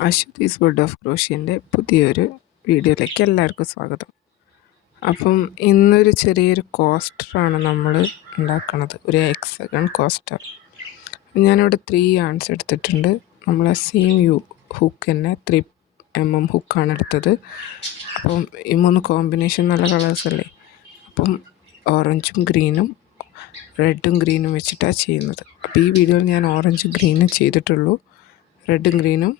Aswathi's world of ക്രോഷ്യൻ്റെ പുതിയൊരു വീഡിയോയിലേക്ക് എല്ലാവർക്കും സ്വാഗതം. അപ്പം ഇന്നൊരു ചെറിയൊരു കോസ്റ്ററാണ് നമ്മൾ ഉണ്ടാക്കുന്നത്, ഒരു ഹെക്സഗൺ കോസ്റ്റർ. ഞാനിവിടെ 3 yarns എടുത്തിട്ടുണ്ട്. നമ്മൾ സെയിം ഹുക്ക് തന്നെ 3mm ഹുക്കാണ് എടുത്തത്. അപ്പം ഈ 3 കോമ്പിനേഷൻ നല്ല കളേഴ്സ് അല്ലേ. അപ്പം ഓറഞ്ചും ഗ്രീനും റെഡും ഗ്രീനും വെച്ചിട്ടാണ് ചെയ്യുന്നത്. അപ്പോൾ ഈ വീഡിയോയിൽ ഞാൻ ഓറഞ്ചും ഗ്രീനും ചെയ്തിട്ടുള്ളൂ, റെഡും ഗ്രീനും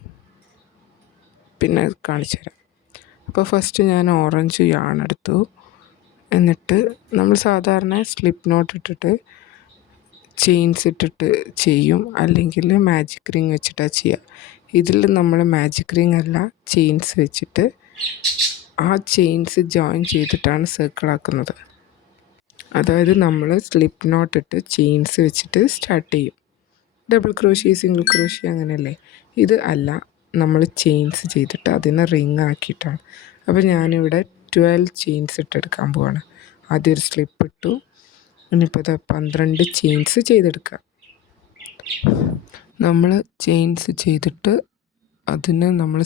പിന്നെ കാണിച്ചു തരാം. അപ്പോൾ ഫസ്റ്റ് ഞാൻ ഓറഞ്ച് യാൺ എടുത്തു. എന്നിട്ട് നമ്മൾ സാധാരണ സ്ലിപ്പ് നോട്ട് ഇട്ടിട്ട് ചെയിൻസ് ഇട്ടിട്ട് ചെയ്യും, അല്ലെങ്കിൽ മാജിക് റിങ് വെച്ചിട്ടാണ് ചെയ്യുക. ഇതിൽ നമ്മൾ മാജിക് റിങ് അല്ല, ചെയിൻസ് വെച്ചിട്ട് ആ ചെയിൻസ് ജോയിൻ ചെയ്തിട്ടാണ് സർക്കിളാക്കുന്നത്. അതായത് നമ്മൾ സ്ലിപ്പ് നോട്ട് ഇട്ട് ചെയിൻസ് വെച്ചിട്ട് സ്റ്റാർട്ട് ചെയ്യും. ഡബിൾ ക്രോഷ്യ, സിംഗിൾ ക്രോഷ്യ അങ്ങനെയല്ലേ. ഇത് അല്ല, നമ്മൾ ചെയിൻസ് ചെയ്തിട്ട് അതിനെ റിങ് ആക്കിയിട്ടാണ്. അപ്പോൾ ഞാനിവിടെ 12 ചെയിൻസ് ഇട്ടെടുക്കാൻ പോവാണ്. ആദ്യം ഒരു സ്ലിപ്പ് ഇട്ടു, ഇനിയിപ്പോൾ 12 ചെയിൻസ് ചെയ്തെടുക്കുക. നമ്മൾ ചെയിൻസ് ചെയ്തിട്ട് അതിന് നമ്മൾ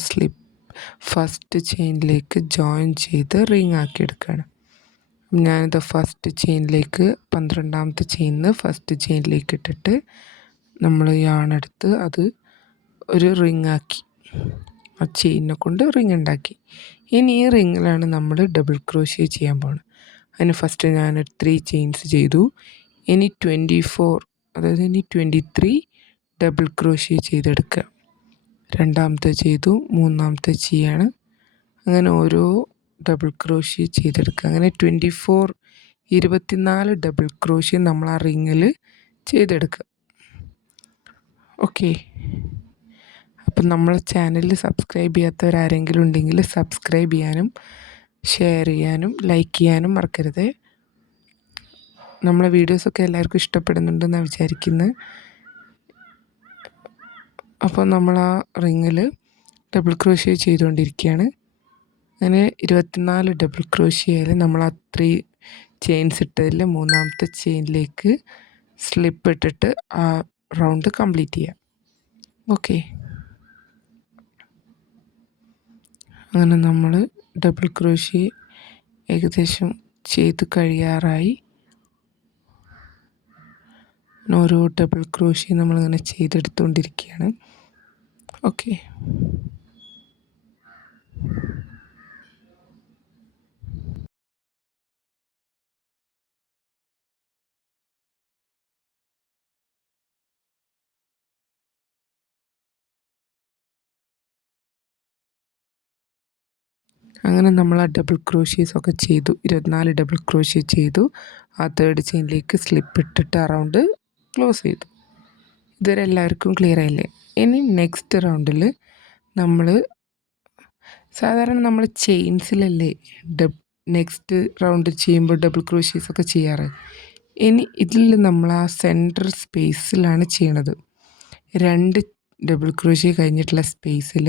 ഫസ്റ്റ് ചെയിനിലേക്ക് ജോയിൻ ചെയ്ത് റിങ് ആക്കി എടുക്കുകയാണ്. ഞാനിത് ഫസ്റ്റ് ചെയിനിലേക്ക് 12ാമത്തെ ചെയിനിന്ന് ഫസ്റ്റ് ചെയിനിലേക്ക് ഇട്ടിട്ട് നമ്മൾ യാണെടുത്ത് അത് ഒരു റിങ് ആക്കി, ആ ചെയിനെ കൊണ്ട് റിങ് ഉണ്ടാക്കി. ഇനി ഈ റിങ്ങിലാണ് നമ്മൾ ഡബിൾ ക്രോഷ്യ ചെയ്യാൻ പോകുന്നത്. അതിന് ഫസ്റ്റ് ഞാനൊരു 3 ചെയിൻസ് ചെയ്തു. ഇനി 24, അതായത് ഇനി 23 ഡബിൾ ക്രോഷ്യ ചെയ്തെടുക്കുക. രണ്ടാമത്തെ ചെയ്തു, മൂന്നാമത്തെ ചെയ്യാണ്. അങ്ങനെ ഓരോ ഡബിൾ ക്രോഷ്യ ചെയ്തെടുക്കുക. അങ്ങനെ 24 ഡബിൾ ക്രോഷ്യ നമ്മൾ ആ റിങ്ങിൽ ചെയ്തെടുക്കുക. ഓക്കെ. അപ്പം നമ്മളെ ചാനൽ സബ്സ്ക്രൈബ് ചെയ്യാത്തവരാരെങ്കിലും ഉണ്ടെങ്കിൽ സബ്സ്ക്രൈബ് ചെയ്യാനും ഷെയർ ചെയ്യാനും ലൈക്ക് ചെയ്യാനും മറക്കരുത്. നമ്മളെ വീഡിയോസൊക്കെ എല്ലാവർക്കും ഇഷ്ടപ്പെടുന്നുണ്ടെന്നാണ് വിചാരിക്കുന്നത്. അപ്പോൾ നമ്മൾ ആ റിങ്ങിൽ ഡബിൾ ക്രോഷ്യ ചെയ്തുകൊണ്ടിരിക്കുകയാണ്. അങ്ങനെ 24 ഡബിൾ ക്രോഷ്യയിൽ നമ്മൾ ആ 3 ചെയിൻസ് ഇട്ടതിൽ മൂന്നാമത്തെ ചെയിനിലേക്ക് സ്ലിപ്പ് ഇട്ടിട്ട് ആ റൗണ്ട് കംപ്ലീറ്റ് ചെയ്യാം. ഓക്കെ. അങ്ങനെ നമ്മൾ ഡബിൾ ക്രോഷ്യ ഏകദേശം ചെയ്ത് കഴിയാറായി. ഓരോ ഡബിൾ ക്രോഷ്യ നമ്മളിങ്ങനെ ചെയ്തെടുത്തുകൊണ്ടിരിക്കുകയാണ്. ഓക്കെ. അങ്ങനെ നമ്മൾ ആ ഡബിൾ ക്രോഷ്യേസൊക്കെ ചെയ്തു. 24 ഡബിൾ ക്രോഷ്യ ചെയ്തു. ആ 3rd ചെയിനിലേക്ക് സ്ലിപ്പ് ഇട്ടിട്ട് ആ റൗണ്ട് ക്ലോസ് ചെയ്തു. ഇതുവരെ എല്ലാവർക്കും ക്ലിയർ ആയില്ലേ? ഇനി നെക്സ്റ്റ് റൗണ്ടിൽ നമ്മൾ സാധാരണ നമ്മൾ ചെയിൻസിലല്ലേ നെക്സ്റ്റ് റൗണ്ട് ചെയ്യുമ്പോൾ ഡബിൾ ക്രോഷ്യേസൊക്കെ ചെയ്യാറ്. ഇനി ഇതിൽ നമ്മൾ ആ സെൻറ്റർ സ്പേസിലാണ് ചെയ്യണത്. 2 ഡബിൾ ക്രോഷ്യ കഴിഞ്ഞിട്ടുള്ള സ്പേസിൽ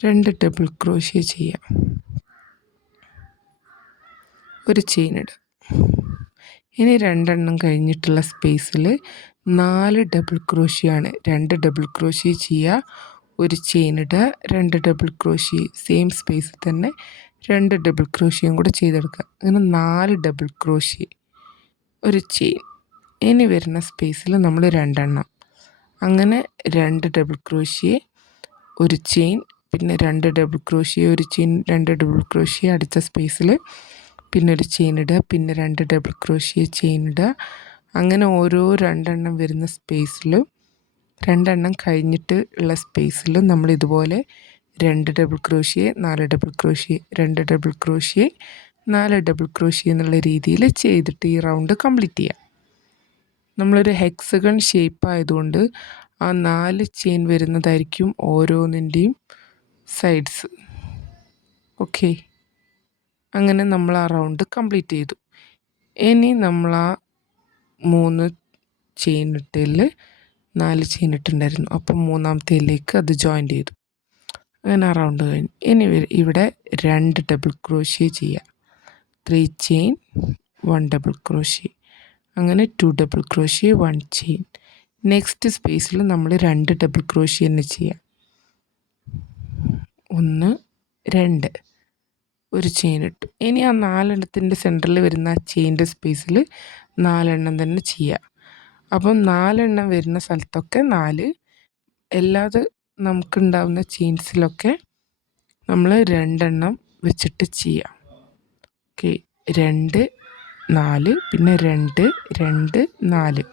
2 ഡബിൾ ക്രോഷ്യ ചെയ്യാം. ഒരു ചെയിൻ ഇടുക. ഇനി 2 എണ്ണം കഴിഞ്ഞിട്ടുള്ള സ്പേസിൽ 4 ഡബിൾ ക്രോഷ്യയാണ്. 2 ഡബിൾ ക്രോഷ്യ ചെയ്യുക, ഒരു ചെയിൻ ഇടുക, 2 ഡബിൾ ക്രോഷ്യ സെയിം സ്പേസിൽ തന്നെ 2 ഡബിൾ ക്രോഷ്യയും കൂടെ ചെയ്തെടുക്കുക. അങ്ങനെ 4 ഡബിൾ ക്രോഷ്യ, ഒരു ചെയിൻ. ഇനി വരുന്ന സ്പേസിൽ നമ്മൾ 2 എണ്ണം. അങ്ങനെ 2 ഡബിൾ ക്രോഷ്യ, ഒരു ചെയിൻ, പിന്നെ 2 ഡബിൾ ക്രോഷ്യ, ഒരു ചെയിൻ, 2 ഡബിൾ ക്രോഷ്യ അടുത്ത സ്പേസിൽ, പിന്നെ ഒരു ചെയിൻ ഇടുക, പിന്നെ 2 ഡബിൾ ക്രോഷ്യ ചെയിൻ ഇടുക. അങ്ങനെ ഓരോ 2 എണ്ണം വരുന്ന സ്പേസിലും 2 എണ്ണം കഴിഞ്ഞിട്ട് ഉള്ള സ്പേസിലും നമ്മൾ ഇതുപോലെ 2 double crochet, 4 double crochet, 2 double crochet, 4 double crochet എന്നുള്ള രീതിയിൽ ചെയ്തിട്ട് ഈ റൗണ്ട് കംപ്ലീറ്റ് ചെയ്യാം. നമ്മളൊരു ഹെക്സഗൺ ഷേപ്പ് ആയതുകൊണ്ട് ആ 4 ചെയിൻ വരുന്നതായിരിക്കും ഓരോന്നിൻ്റെയും സൈഡ്സ്. ഓക്കെ. അങ്ങനെ നമ്മൾ ആ റൗണ്ട് കംപ്ലീറ്റ് ചെയ്തു. ഇനി നമ്മൾ ആ 3 ചെയിൻ ഇട്ടതിൽ 4 ചെയിൻ ഇട്ടിട്ടുണ്ടായിരുന്നു. അപ്പം മൂന്നാമത്തേലേക്ക് അത് ജോയിൻ ചെയ്തു. അങ്ങനെ ആ റൗണ്ട് കഴിഞ്ഞു. ഇനി ഇവിടെ 2 ഡബിൾ ക്രോഷ്യ ചെയ്യാം. 3 ചെയിൻ, 1 ഡബിൾ ക്രോഷ്യ, അങ്ങനെ 2 ഡബിൾ ക്രോഷ്യ, 1 ചെയിൻ. നെക്സ്റ്റ് സ്പേസിൽ നമ്മൾ 2 ഡബിൾ ക്രോഷ്യ തന്നെ ചെയ്യാം. 1 2 ഒരു ചെയിൻ ഇട്ടു. ഇനി ആ 4 സെൻറ്ററിൽ വരുന്ന ആ ചെയിൻ്റെ സ്പേസിൽ 4 തന്നെ ചെയ്യുക. അപ്പം 4 വരുന്ന സ്ഥലത്തൊക്കെ 4, അല്ലാതെ നമുക്കുണ്ടാവുന്ന ചെയിൻസിലൊക്കെ നമ്മൾ 2 വെച്ചിട്ട് ചെയ്യാം. ഓക്കെ, 2 4 പിന്നെ 2 2 4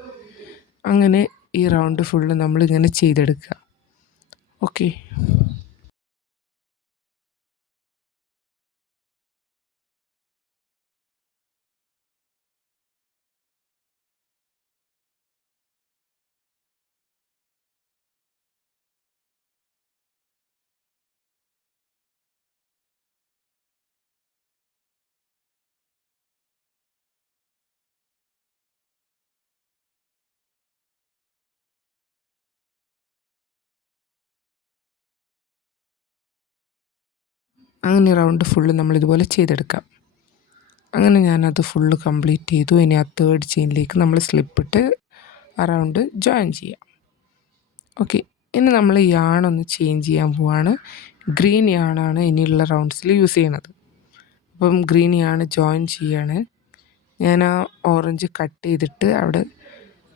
അങ്ങനെ ഈ റൗണ്ട് ഫുള്ള് നമ്മളിങ്ങനെ ചെയ്തെടുക്കുക. ഓക്കെ, അങ്ങനെ റൗണ്ട് ഫുള്ള് നമ്മളിതുപോലെ ചെയ്തെടുക്കാം. അങ്ങനെ ഞാനത് ഫുള്ള് കംപ്ലീറ്റ് ചെയ്തു. ഇനി ആ 3rd ചെയിനിലേക്ക് നമ്മൾ സ്ലിപ്പിട്ട് ആ റൗണ്ട് ജോയിൻ ചെയ്യാം. ഓക്കെ, ഇനി നമ്മൾ യാണൊന്ന് ചേഞ്ച് ചെയ്യാൻ പോവാണ്. ഗ്രീൻ യാണാണ് ഇനിയുള്ള റൗണ്ട്സിൽ യൂസ് ചെയ്യണത്. അപ്പം ഗ്രീൻ യാണ് ജോയിൻ ചെയ്യാണ്. ഞാൻ ആ ഓറഞ്ച് കട്ട് ചെയ്തിട്ട് അവിടെ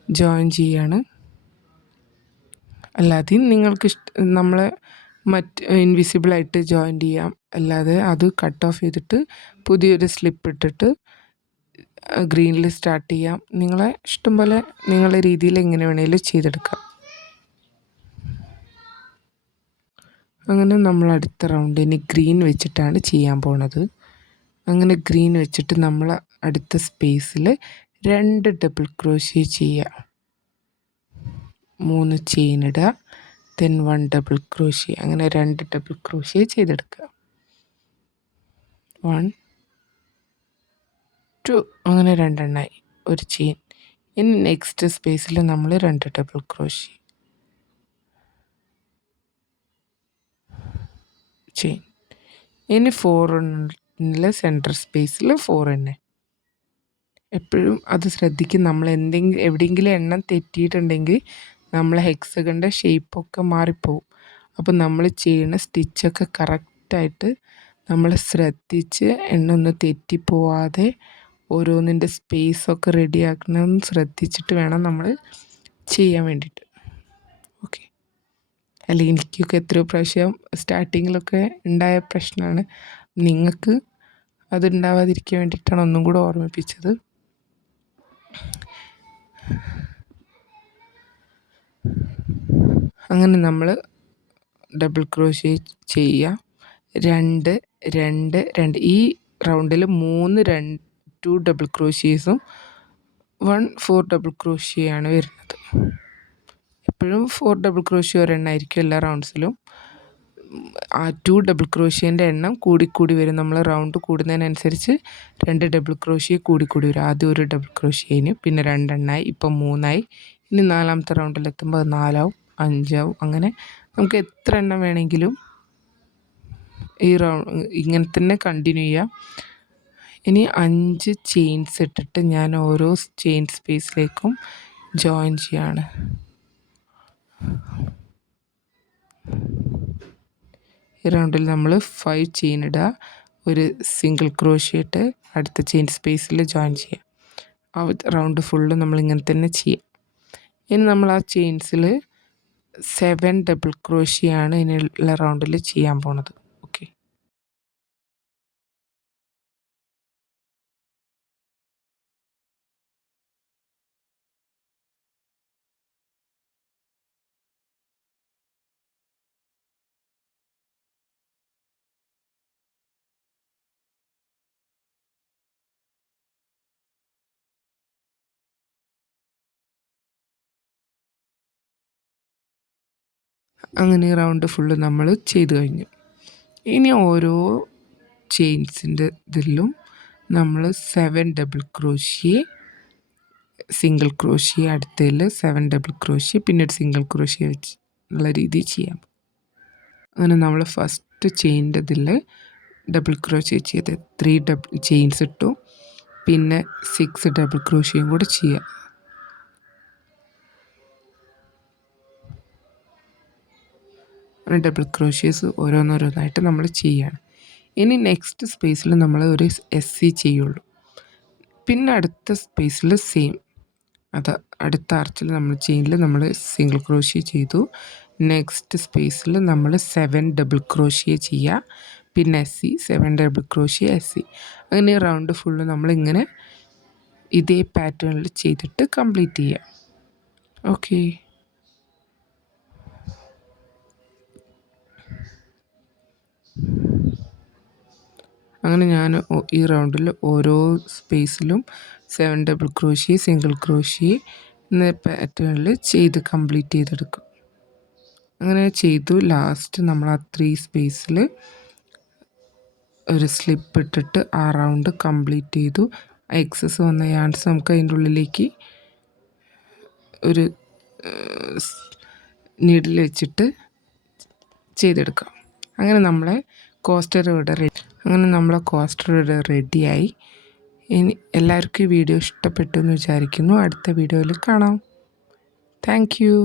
ജോയിൻ ചെയ്യാണ്. അല്ലാതെ നിങ്ങൾക്ക് നമ്മളെ ഇൻവിസിബിളായിട്ട് ജോയിൻ ചെയ്യാം. അല്ലാതെ അത് കട്ട് ഓഫ് ചെയ്തിട്ട് പുതിയൊരു സ്ലിപ്പ് ഇട്ടിട്ട് ഗ്രീനിൽ സ്റ്റാർട്ട് ചെയ്യാം. നിങ്ങളെ ഇഷ്ടം പോലെ നിങ്ങളുടെ രീതിയിൽ എങ്ങനെ വേണമെങ്കിലും ചെയ്തെടുക്കാം. അങ്ങനെ നമ്മൾ അടുത്ത റൗണ്ട് ഇനി ഗ്രീൻ വെച്ചിട്ടാണ് ചെയ്യാൻ പോണത്. അങ്ങനെ ഗ്രീൻ വെച്ചിട്ട് നമ്മൾ അടുത്ത സ്പേസിൽ 2 ഡബിൾ ക്രോഷ്യ ചെയ്യുക. 3 ചെയിൻ ഇടുക, ദെൻ 1 ഡബിൾ ക്രോഷ്യ. അങ്ങനെ 2 ഡബിൾ ക്രോഷ്യ ചെയ്തെടുക്കുക. 1 2 അങ്ങനെ 2 ഒരു ചെയിൻ. ഇനി നെക്സ്റ്റ് സ്പേസിൽ നമ്മൾ 2 ഡബിൾ ക്രോഷ്യ ചെയിൻ. ഇനി 4 സെൻറ്റർ സ്പേസിൽ 4 തന്നെ. എപ്പോഴും അത് ശ്രദ്ധിക്കും. നമ്മൾ എവിടെയെങ്കിലും എണ്ണം തെറ്റിയിട്ടുണ്ടെങ്കിൽ നമ്മളെ ഹെക്സഗണിൻ്റെ ഷേപ്പൊക്കെ മാറിപ്പോവും. അപ്പം നമ്മൾ ചെയ്യുന്ന സ്റ്റിച്ചൊക്കെ കറക്റ്റായിട്ട് നമ്മൾ ശ്രദ്ധിച്ച് എണ്ണ ഒന്ന് തെറ്റിപ്പോവാതെ ഓരോന്നിൻ്റെ സ്പേസൊക്കെ റെഡിയാക്കണമെന്ന് ശ്രദ്ധിച്ചിട്ട് വേണം നമ്മൾ ചെയ്യാൻ വേണ്ടിയിട്ട്. ഓക്കെ, അല്ലെങ്കിൽ എനിക്കൊക്കെ എത്രയോ പ്രാവശ്യം സ്റ്റാർട്ടിങ്ങിലൊക്കെ ഉണ്ടായ പ്രശ്നമാണ്. നിങ്ങൾക്ക് അതുണ്ടാവാതിരിക്കാൻ വേണ്ടിയിട്ടാണ് ഒന്നും കൂടെ ഓർമ്മിപ്പിച്ചത്. അങ്ങനെ നമ്മൾ ഡബിൾ ക്രോഷ്യ ചെയ്യുക. 2 2 2 ഈ റൗണ്ടിൽ 2 ഡബിൾ ക്രോഷ്യേസും 1 4 ഡബിൾ ക്രോഷ്യയാണ് വരുന്നത്. എപ്പോഴും 4 ഡബിൾ ക്രോഷ്യ ഒരെണ്ണമായിരിക്കും എല്ലാ റൗണ്ട്സിലും. ആ 2 ഡബിൾ ക്രോഷ്യേൻ്റെ എണ്ണം കൂടിക്കൂടി വരും. നമ്മൾ റൗണ്ട് കൂടുന്നതിനനുസരിച്ച് 2 ഡബിൾ ക്രോഷ്യ കൂടിക്കൂടി വരും. ആദ്യം 1 ഡബിൾ ക്രോഷ്യേന്, പിന്നെ 2 ഇപ്പം 3. ഇനി 4ാമത്തെ റൗണ്ടിലെത്തുമ്പോൾ അത് 4 5 അങ്ങനെ നമുക്ക് എത്ര എണ്ണം വേണമെങ്കിലും ഈ ഇങ്ങനെ തന്നെ കണ്ടിന്യൂ ചെയ്യാം. ഇനി 5 ചെയിൻസ് ഇട്ടിട്ട് ഞാൻ ഓരോ ചെയിൻ സ്പേസിലേക്കും ജോയിൻ ചെയ്യാണ്. ഈ റൗണ്ടിൽ നമ്മൾ 5 ചെയിൻ ഇടുക, ഒരു സിംഗിൾ ക്രോഷ്യ ഇട്ട് അടുത്ത ചെയിൻ സ്പേസിൽ ജോയിൻ ചെയ്യുക. ആ റൗണ്ട് ഫുള്ള് നമ്മളിങ്ങനെ തന്നെ ചെയ്യുക. ഇനി നമ്മൾ ആ ചെയിൻസിൽ 7 ഡബിൾ ക്രോഷ്യയാണ് ഇനിയുള്ള റൗണ്ടിൽ ചെയ്യാൻ പോണത്. ഓക്കെ, അങ്ങനെ ഈ റൗണ്ട് ഫുള്ള് നമ്മൾ ചെയ്ത് കഴിഞ്ഞു. ഇനി ഓരോ ചെയിൻസിൻ്റെ ഇതിലും നമ്മൾ 7 ഡബിൾ ക്രോഷ്യ, സിംഗിൾ ക്രോഷ്യ, അടുത്തതിൽ 7 ഡബിൾ ക്രോഷ്യ, പിന്നെ ഒരു സിംഗിൾ ക്രോഷ്യ വെച്ച് ഉള്ള രീതിയിൽ ചെയ്യാം. അങ്ങനെ നമ്മൾ ഫസ്റ്റ് ചെയിൻ്റെ ഇതിൽ ഡബിൾ ക്രോഷ്യ ചെയ്ത് 3 ഡബിൾ ചെയിൻസ് ഇട്ടു, പിന്നെ 6 ഡബിൾ ക്രോഷ്യയും കൂടെ ചെയ്യുക. അങ്ങനെ ഡബിൾ ക്രോഷ്യേഴ്സ് ഓരോന്നോരോന്നായിട്ട് നമ്മൾ ചെയ്യുകയാണ്. ഇനി നെക്സ്റ്റ് സ്പേസിൽ നമ്മൾ ഒരു SC ചെയ്യുള്ളൂ. പിന്നെ അടുത്ത സ്പേസിൽ സെയിം, അത് അടുത്ത ആർച്ചിൽ നമ്മൾ ചെയിനിൽ നമ്മൾ സിംഗിൾ ക്രോഷ്യ ചെയ്തു. നെക്സ്റ്റ് സ്പേസിൽ നമ്മൾ 7 ഡബിൾ ക്രോഷ്യ ചെയ്യുക. പിന്നെ SC, 7 ഡബിൾ ക്രോഷ്യ, SC. അങ്ങനെ റൗണ്ട് ഫുള്ള് നമ്മളിങ്ങനെ ഇതേ പാറ്റേണിൽ ചെയ്തിട്ട് കംപ്ലീറ്റ് ചെയ്യുക. ഓക്കെ. അങ്ങനെ ഞാൻ ഈ റൗണ്ടിൽ ഓരോ സ്പേസിലും 7 ഡബിൾ ക്രോഷ്യ, സിംഗിൾ ക്രോഷ്യ എന്ന പാറ്റേണിൽ ചെയ്ത് കംപ്ലീറ്റ് ചെയ്തെടുക്കും. അങ്ങനെ ചെയ്തു. ലാസ്റ്റ് നമ്മൾ ആ 3 സ്പേസിൽ ഒരു സ്ലിപ്പ് ഇട്ടിട്ട് ആ റൗണ്ട് കംപ്ലീറ്റ് ചെയ്തു. എക്സസ് വന്ന യാൺസ് നമുക്ക് അതിൻ്റെ ഉള്ളിലേക്ക് ഒരു നീഡിൽ വെച്ചിട്ട് ചെയ്തെടുക്കാം. അങ്ങനെ നമ്മളെ കോസ്റ്റർ ഇവിടെ റെഡിയായി. ഇനി എല്ലാവർക്കും ഈ വീഡിയോ ഇഷ്ടപ്പെട്ടു എന്ന് വിചാരിക്കുന്നു. അടുത്ത വീഡിയോയിൽ കാണാം. Thank you.